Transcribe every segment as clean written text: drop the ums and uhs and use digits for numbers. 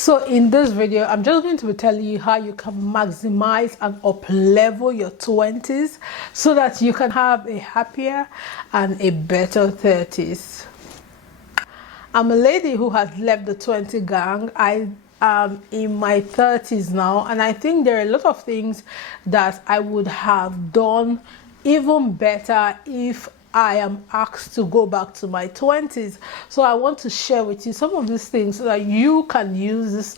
So in this video, I'm just going to be telling you how you can maximize and up-level your 20s so that you can have a happier and a better 30s. I'm a lady who has left the 20 gang. I am in my 30s now, and I think there are a lot of things that I would have done even better if I am asked to go back to my 20s. So I want to share with you some of these things so that you can use these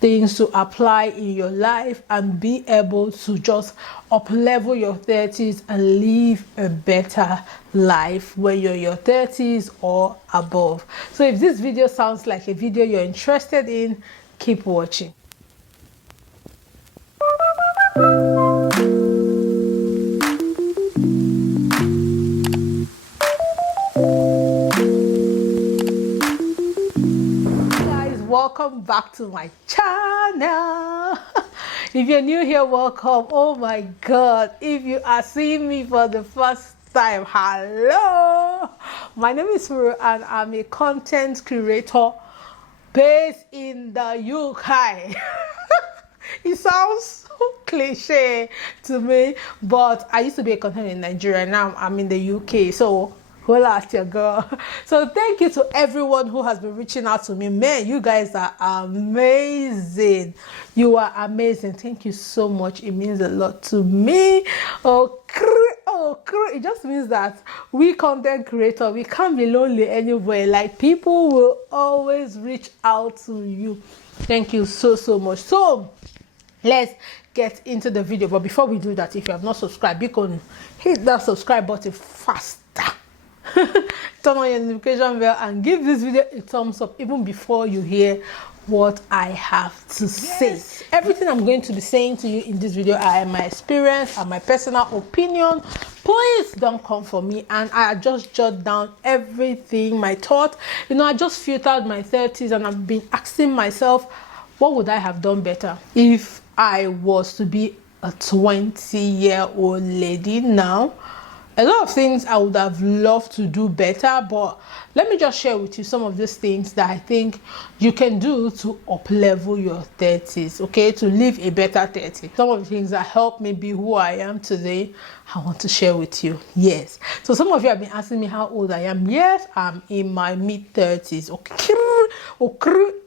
things to apply in your life and be able to just up level your 30s and live a better life when you're in your 30s or above. So if this video sounds like a video you're interested in, keep watching. Welcome back to my channel. If you're new here, welcome. Oh my god, if you are seeing me for the first time, hello, my name is Furo and I'm a content creator based in the UK. It sounds so cliche to me, but I used to be a content in Nigeria. Now I'm in the UK, so holla at your girl. So thank you to everyone who has been reaching out to me. Man, you guys are amazing. You are amazing. Thank you so much. It means a lot to me. It just means that we content creator, we can't be lonely anywhere. Like, people will always reach out to you. Thank you so much. So let's get into the video. But before we do that, if you have not subscribed, you can hit that subscribe button faster. Turn on your notification bell and give this video a thumbs up even before you hear what I have to say. Everything I'm going to be saying to you in this video are my experience and my personal opinion. Please don't come for me, and I just jot down everything, my thought. I just filtered my 30s and I've been asking myself, what would I have done better if I was to be a 20-year-old lady now? A lot of things I would have loved to do better, but let me just share with you some of these things that I think you can do to up-level your 30s, okay? To live a better 30. Some of the things that helped me be who I am today, I want to share with you. Yes. So some of you have been asking me how old I am. Yes, I'm in my mid-30s. Okay.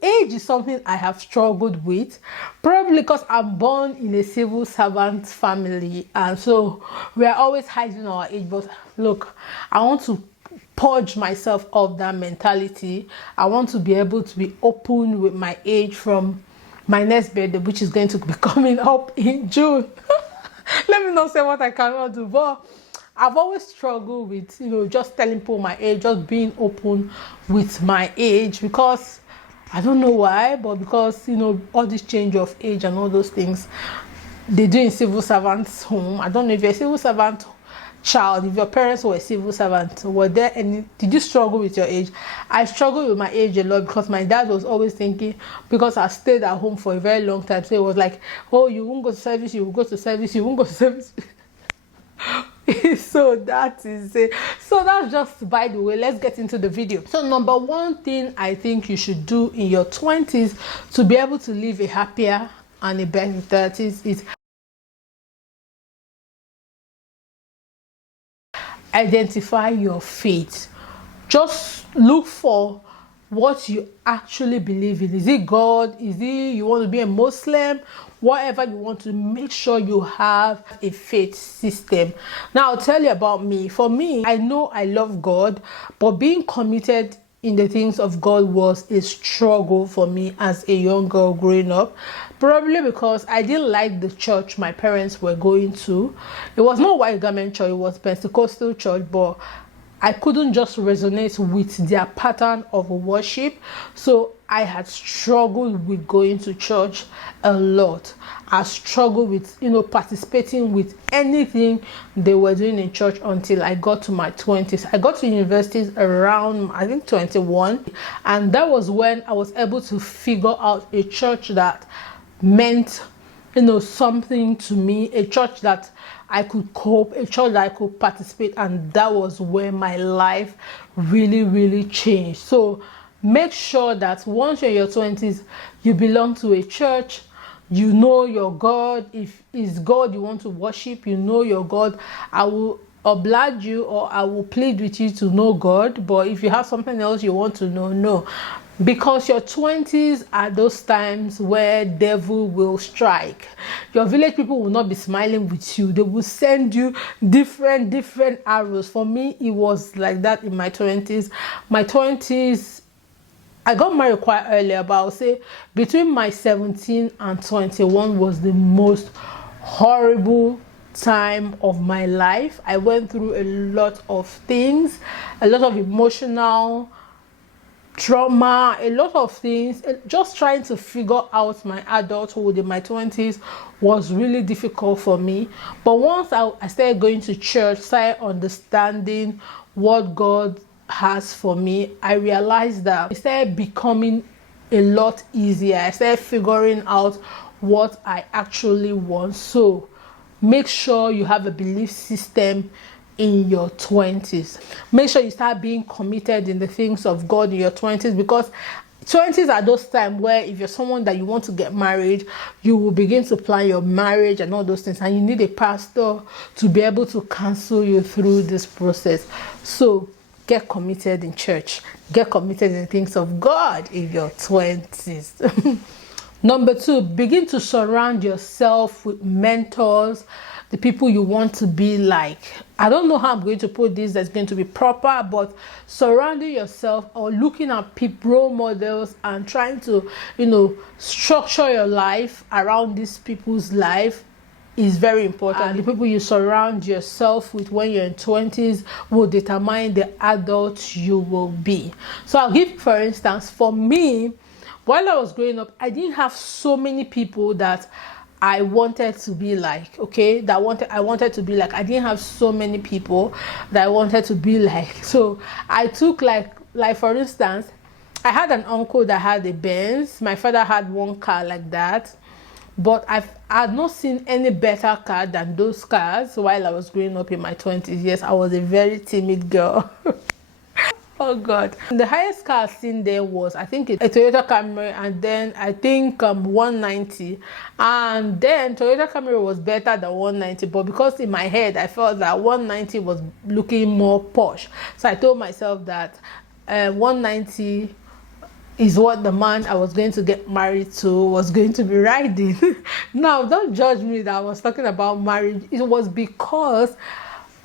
Age is something I have struggled with, probably because I'm born in a civil servant family, and so we are always hiding our age. But look, I want to purge myself of that mentality. I want to be able to be open with my age from my next birthday, which is going to be coming up in June. Let me not say what I cannot do, but I've always struggled with, just telling people my age, just being open with my age, because I don't know why, but because, all this change of age and all those things they do in civil servants' home. I don't know if you're a civil servant child, if your parents were civil servants, did you struggle with your age? I struggled with my age a lot because my dad was always thinking, because I stayed at home for a very long time, so it was like, oh, you won't go to service, you will go to service, you won't go to service. So that is it. So that's just by the way. Let's get into the video. So number one thing I think you should do in your 20s to be able to live a happier and a better 30s is identify your faith. Just look for what you actually believe in. Is it God? Is it you want to be a Muslim? Whatever you want to, make sure you have a faith system. Now I'll tell you about me. For me, I know I love God, but being committed in the things of God was a struggle for me as a young girl growing up, probably because I didn't like the church my parents were going to. It was not white garment church, it was Pentecostal church, but I couldn't just resonate with their pattern of worship. So I had struggled with going to church a lot. I struggled with, participating with anything they were doing in church until I got to my 20s. I got to universities around, I think, 21. And that was when I was able to figure out a church that meant, something to me, a church that I could cope, a church that I could participate, and that was where my life really changed. So make sure that once you're in your 20s, you belong to a church, you know your God. If it's God you want to worship, you know your God. I will oblige you, or I will plead with you to know God. But if you have something else you want to know, no. Because your 20s are those times where devil will strike. Your village people will not be smiling with you. They will send you different arrows. For me, it was like that in my 20s. My 20s, I got married quite earlier, but I would say between my 17 and 21 was the most horrible time of my life. I went through a lot of things, a lot of emotional trauma, a lot of things. Just trying to figure out my adulthood in my 20s was really difficult for me. But once I started going to church, started understanding what God has for me, I realized that it started becoming a lot easier. I started figuring out what I actually want. So make sure you have a belief system in your 20s. Make sure you start being committed in the things of God in your 20s, because 20s are those times where if you're someone that you want to get married, you will begin to plan your marriage and all those things, and you need a pastor to be able to counsel you through this process. So get committed in church, get committed in things of God in your 20s. Number 2, begin to surround yourself with mentors, the people you want to be like. I don't know how I'm going to put this that's going to be proper, but surrounding yourself or looking at role models and trying to, structure your life around these people's life is very important. And the people you surround yourself with when you're in 20s will determine the adult you will be. So I'll give, for instance, for me, while I was growing up, I didn't have so many people that I wanted to be like, okay, I wanted to be like. I didn't have so many people that I wanted to be like. So I took like for instance, I had an uncle that had a Benz. My father had one car like that, but I had not seen any better car than those cars while I was growing up in my 20s. Yes, I was a very timid girl. Oh God. The highest car I've seen there was, I think, a Toyota Camry, and then I think 190, and then Toyota Camry was better than 190, but because in my head I felt that 190 was looking more posh, so I told myself that 190 is what the man I was going to get married to was going to be riding. Now, don't judge me that I was talking about marriage. It was because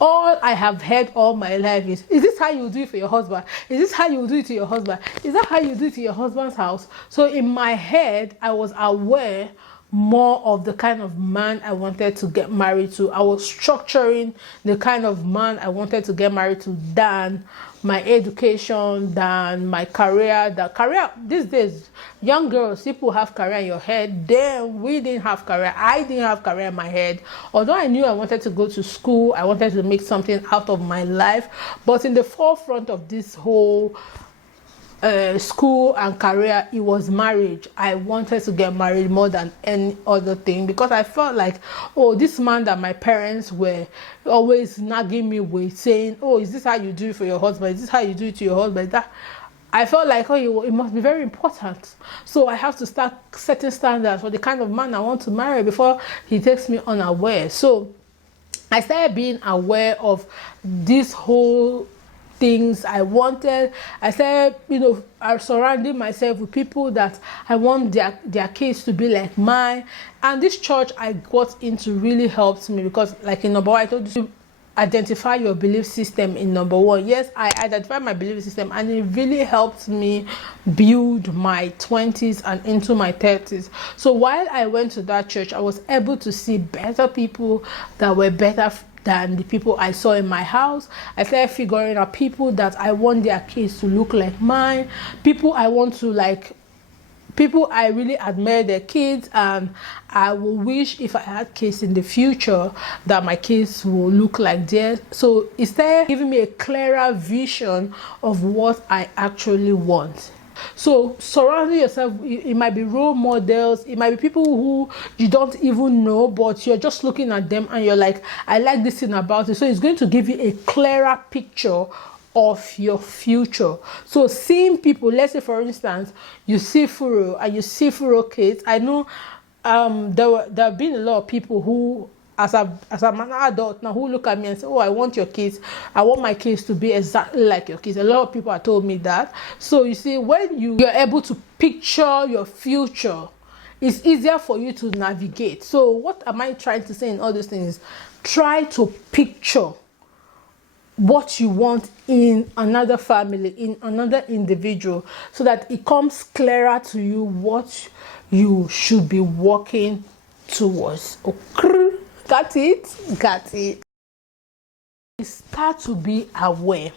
all I have heard all my life is this how you do it for your husband? Is this how you do it to your husband? Is that how you do it to your husband's house? So in my head, I was aware more of the kind of man I wanted to get married to. I was structuring the kind of man I wanted to get married to than my education, than my career. The career, these days, young girls, people have career in your head. Then we didn't have career. I didn't have career in my head. Although I knew I wanted to go to school, I wanted to make something out of my life. But in the forefront of this whole school and career, it was marriage. I wanted to get married more than any other thing, because I felt like, oh, this man that my parents were always nagging me with, saying, oh, is this how you do it for your husband? Is this how you do it to your husband? That I felt like, oh, it must be very important. So I have to start setting standards for the kind of man I want to marry before he takes me unaware. So I started being aware of this whole things I wanted. I started, surrounding myself with people that I want their kids to be like mine. And this church I got into really helped me, because like in number 1, I told you, identify your belief system in number 1. Yes, I identified my belief system, and it really helped me build my 20s and into my 30s. So while I went to that church, I was able to see better people that were better than the people I saw in my house. I started figuring out people that I want their kids to look like mine, people I want to like, people I really admire their kids, and I will wish if I had kids in the future that my kids will look like theirs. So it started giving me a clearer vision of what I actually want. So surrounding yourself, it might be role models, it might be people who you don't even know, but you're just looking at them and you're like, I like this thing about it. So it's going to give you a clearer picture of your future. So seeing people, let's say for instance, you see Furo and you see Furo kids. I know there have been a lot of people who, as I'm an adult now, who look at me and say, oh, I want your kids, I want my kids to be exactly like your kids. A lot of people have told me that. So you see, when you're able to picture your future, it's easier for you to navigate. So what am I trying to say in all these things? Try to picture what you want in another family, in another individual, so that it comes clearer to you what you should be working towards. Okay, got it. Start to be aware.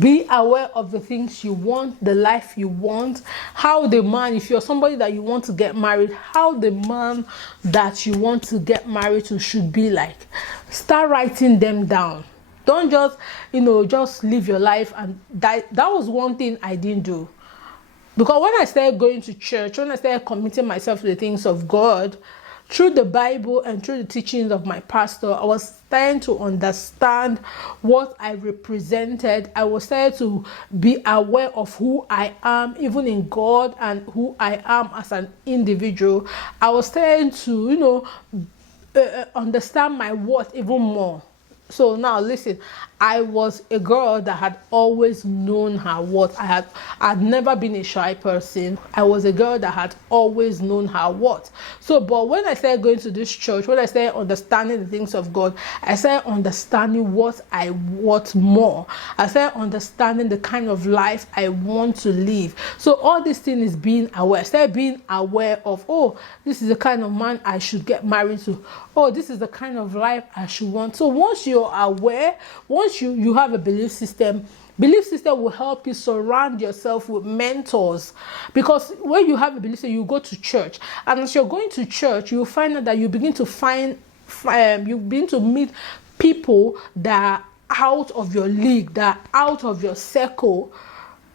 Be aware of the things you want, the life you want, how the man, if you're somebody that you want to get married, how the man that you want to get married to should be like. Start writing them down. Don't just, just live your life and die. That was one thing I didn't do. Because when I started going to church, when I started committing myself to the things of God, through the Bible and through the teachings of my pastor, I was starting to understand what I represented. I was starting to be aware of who I am, even in God, and who I am as an individual. I was starting to, understand my worth even more. So now listen, I was a girl that had always known her worth. I'd never been a shy person. I was a girl that had always known her worth. So, but when I started going to this church, when I started understanding the things of God, I started understanding what I want more. I started understanding the kind of life I want to live. So all this thing is being aware. I started being aware of, oh, this is the kind of man I should get married to. Oh, this is the kind of life I should want. So once you're aware, once you have a belief system will help you surround yourself with mentors. Because when you have a belief system, you go to church, and as you're going to church, you find out that you begin to meet people that are out of your league, that are out of your circle.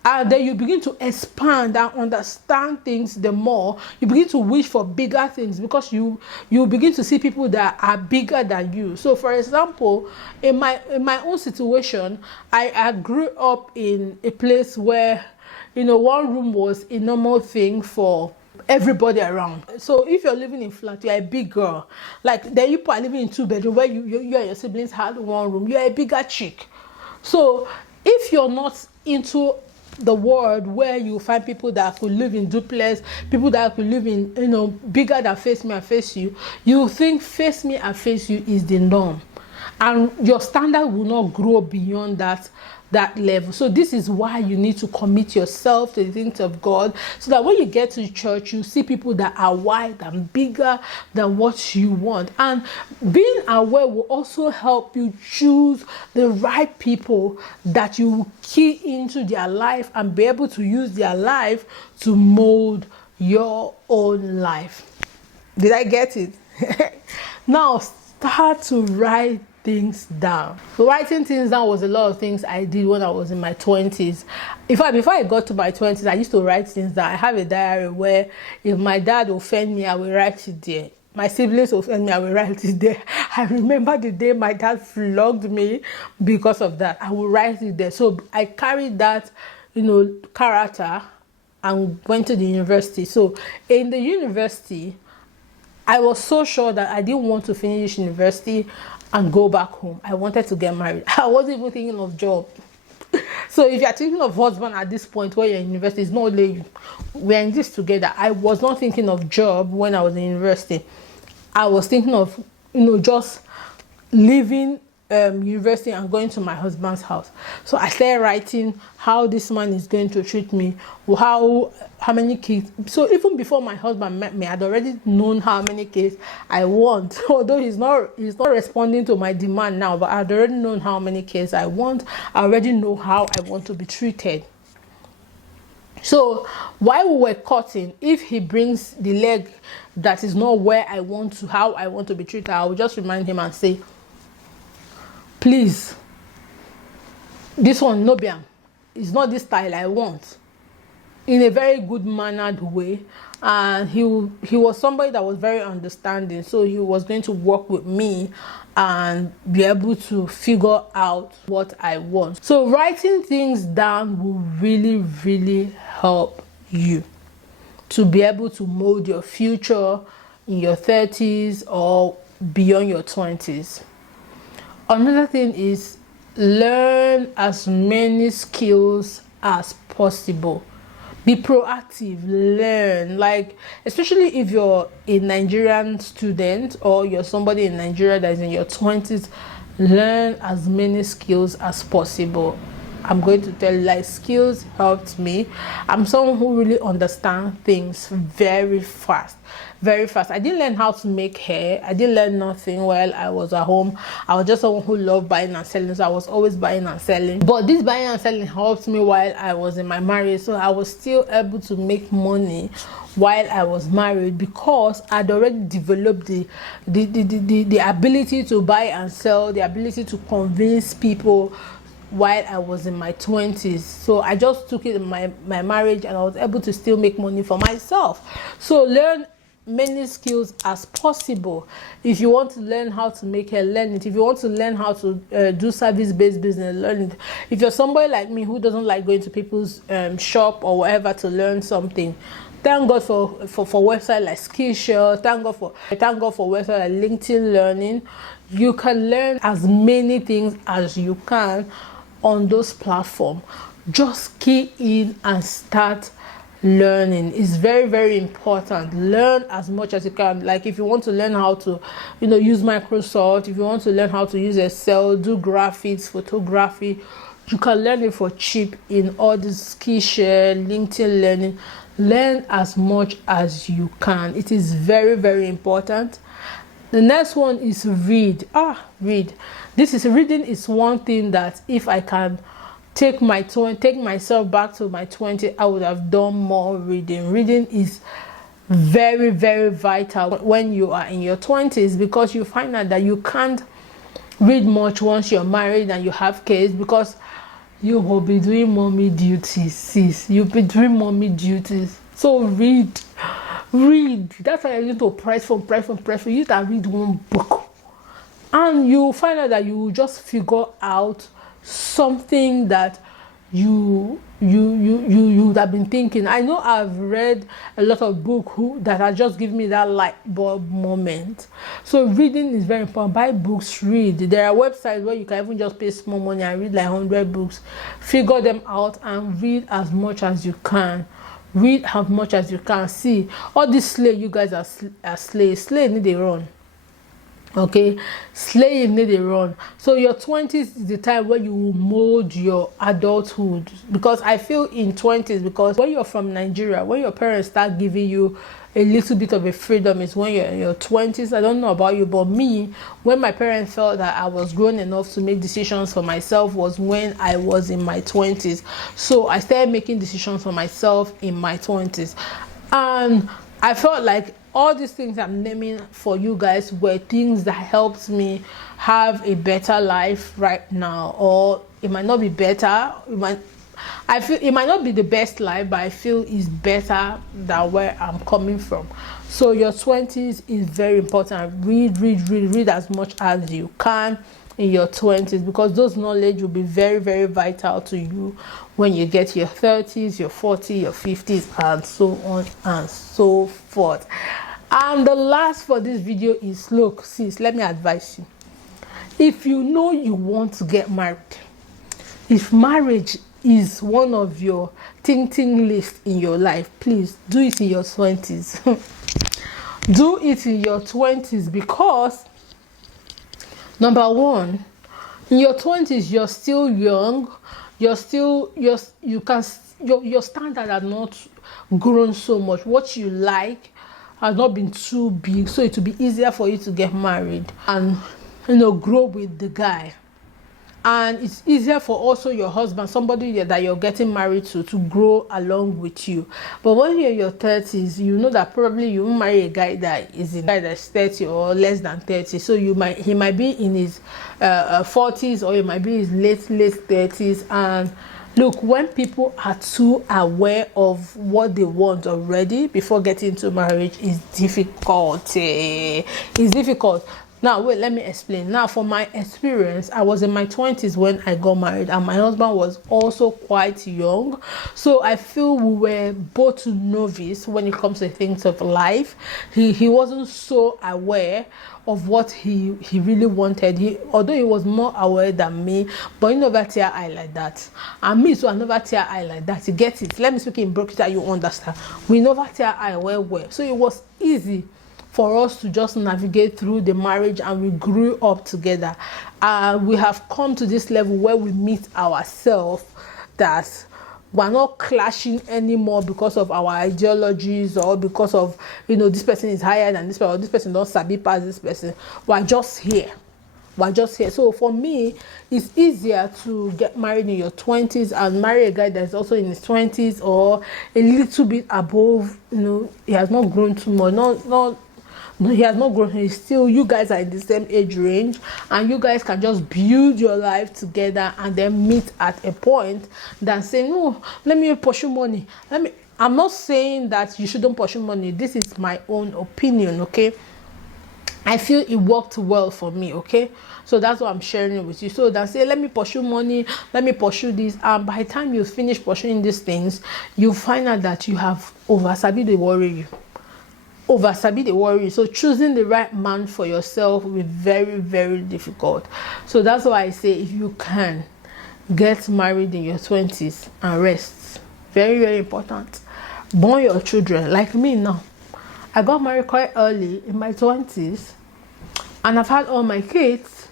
And then you begin to expand and understand things the more. You begin to wish for bigger things, because you begin to see people that are bigger than you. So for example, in my own situation, I grew up in a place where, one room was a normal thing for everybody around. So if you're living in flat, you're a big girl. Like then you are living in 2-bedroom where you and your siblings had one room, you're a bigger chick. So if you're not into the world where you find people that could live in duplex, people that could live in, bigger than face me and face you, you think face me and face you is the norm, and your standard will not grow beyond that level. So this is why you need to commit yourself to the things of God, so that when you get to church, you see people that are wide and bigger than what you want. And being aware will also help you choose the right people that you will key into their life and be able to use their life to mold your own life. Did I get it? Now start to write things down. So writing things down was a lot of things I did when I was in my 20s. In fact, before I got to my 20s, I used to write things down. I have a diary where if my dad offend me, I will write it there. My siblings offend me, I will write it there. I remember the day my dad flogged me because of that. I will write it there. So I carried that, character and went to the university. So in the university, I was so sure that I didn't want to finish university and go back home. I wanted to get married. I wasn't even thinking of job. So if you're thinking of husband at this point where you're in university, it's not only we're in this together. I was not thinking of job when I was in university. I was thinking of, just leaving university and going to my husband's house. So I started writing how this man is going to treat me, how many kids. So even before my husband met me, I'd already known how many kids I want. Although he's not responding to my demand now, but I'd already known how many kids I want. I already know how I want to be treated. So while we were cutting, if he brings the leg that is not where I want to, how I want to be treated, I will just remind him and say, please, this one, Nobian, it's not this style I want. in a very good mannered way, and he was somebody that was very understanding, so he was going to work with me and be able to figure out what I want. So writing things down will really help you to be able to mold your future in your 30s or beyond your 20s. Another thing is learn as many skills as possible. Be proactive, learn, like especially if you're a Nigerian student or you're somebody in Nigeria that is in your 20s, learn as many skills as possible. I'm going to tell you, like, skills helped me. I'm someone who really understands things very fast. I didn't learn how to make hair. I didn't learn nothing while I was at home. I was just someone who loved buying and selling, so I was always buying and selling. But this buying and selling helped me while I was in my marriage, so I was still able to make money while I was married because I'd already developed the ability to buy and sell, the ability to convince people while I was in my 20s. So I just took it in my marriage, and I was able to still make money for myself. So learn many skills as possible. If you want to learn how to make hair, learn it. If you want to learn how to do service-based business, learn it. If you're somebody like me who doesn't like going to people's shop or whatever to learn something, thank God for websites like Skillshare. Thank God for websites like LinkedIn Learning. You can learn as many things as you can on those platforms. Just key in and start learning. Is very important. Learn as much as you can. Like if you want to learn how to use Microsoft, if you want to learn how to use Excel, do graphics, photography, you can learn it for cheap in all this Skillshare, LinkedIn Learning. Learn as much as you can. It is very important. The next one is read. Read. Reading is one thing that if I can take myself back to my 20s, I would have done more reading. Reading is very vital when you are in your 20s, because you find out that you can't read much once you're married and you have kids, because you will be doing mommy duties, sis. You'll be doing mommy duties. So read. That's why I need to press from. You need to read one book, and you find out that you will just figure out something that you would have been thinking. I know I've read a lot of books that have just given me that light bulb moment. So reading is very important. Buy books, read. There are websites where you can even just pay small money and read like 100 books. Figure them out and read as much as you can. Read as much as you can. See, all this slay, you guys are slaves. Slay need a run. Okay, slay need a run. So your 20s is the time where you will mold your adulthood, because I feel in 20s, because when you're from Nigeria, when your parents start giving you a little bit of a freedom is when you're in your 20s. I don't know about you, but me, when my parents felt that I was grown enough to make decisions for myself was when I was in my 20s. So I started making decisions for myself in my 20s, and I felt like all these things I'm naming for you guys were things that helped me have a better life right now. Or it might not be better. I feel it might not be the best life, but I feel it's better than where I'm coming from. So your 20s is very important. Read as much as you can in your 20s, because those knowledge will be very vital to you when you get your 30s, your 40s, your 50s, and so on and so forth. And the last for this video is, look, sis, let me advise you. If you know you want to get married, if marriage is one of your thinking list in your life, please do it in your 20s. Do it in your 20s, because number one, in your 20s you're still young, your standard are not grown so much. What you like has not been too big, so it will be easier for you to get married and grow with the guy. And it's easier for also your husband, somebody that you're getting married to grow along with you. But when you're in your 30s, you know that probably you won't marry a guy that's 30 or less than 30. So he might be in his 40s, or he might be in his late 30s, and Look, when people are too aware of what they want already before getting into marriage, it's difficult. It's difficult. Now, wait, let me explain. Now, for my experience, I was in my 20s when I got married, and my husband was also quite young. So I feel we were both novice when it comes to things of life. He wasn't so aware of what he really wanted. Although he was more aware than me, but he never tear eye like that. And me, so I never tear eye like that. You get it? Let me speak in broken that you understand. We never tear eye well. So it was easy for us to just navigate through the marriage, and we grew up together. We have come to this level where we meet ourselves, that we're not clashing anymore because of our ideologies, or because of, this person is higher than this person, or this person don't sabi pass this person. We're just here. So for me, it's easier to get married in your 20s and marry a guy that's also in his 20s or a little bit above. He has not grown too much. No, he has not grown. He's still, you guys are in the same age range, and you guys can just build your life together and then meet at a point than saying, no, let me pursue money. I'm not saying that you shouldn't pursue money. This is my own opinion, okay? I feel it worked well for me, okay? So that's what I'm sharing it with you. So that say, let me pursue money, let me pursue this. And by the time you finish pursuing these things, you find out that you have over-sabi the worry. So choosing the right man for yourself will be very, very difficult. So that's why I say, if you can, get married in your 20s and rest. Very, very important. Born your children. Like me now, I got married quite early in my 20s, and I've had all my kids,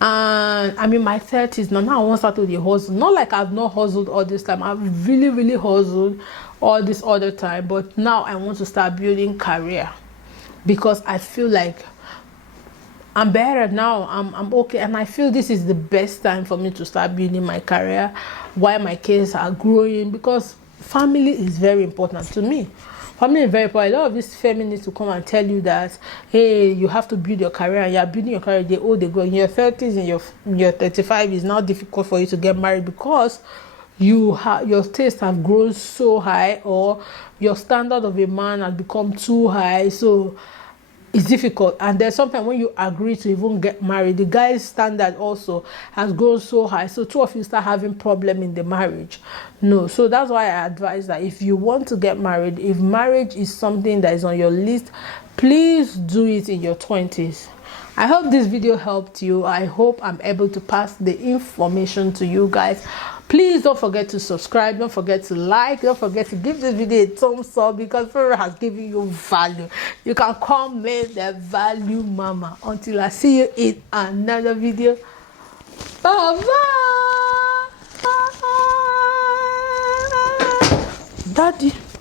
and I'm in my 30s now. I want to start with the hustle. Not like I've not hustled all this time. I've really, really hustled all this other time, but now I want to start building career, because I feel like I'm better now. I'm okay, and I feel this is the best time for me to start building my career while my kids are growing, because family is very important to me. Family is very important. A lot of these feminists will come and tell you that, hey, you have to build your career, and you're building your career. They go in your 30s, in your 35 is now difficult for you to get married, because your tastes have grown so high, or your standard of a man has become too high. So it's difficult. And then sometimes when you agree to even get married, the guy's standard also has grown so high, so two of you start having problem in the marriage. No, so that's why I advise that if you want to get married, if marriage is something that is on your list, please do it in your 20s. I hope this video helped you. I hope I'm able to pass the information to you guys. Please don't forget to subscribe. Don't forget to like. Don't forget to give this video a thumbs up, because Furo has given you value. You can comment the value, mama. Until I see you in another video. Bye bye. Daddy.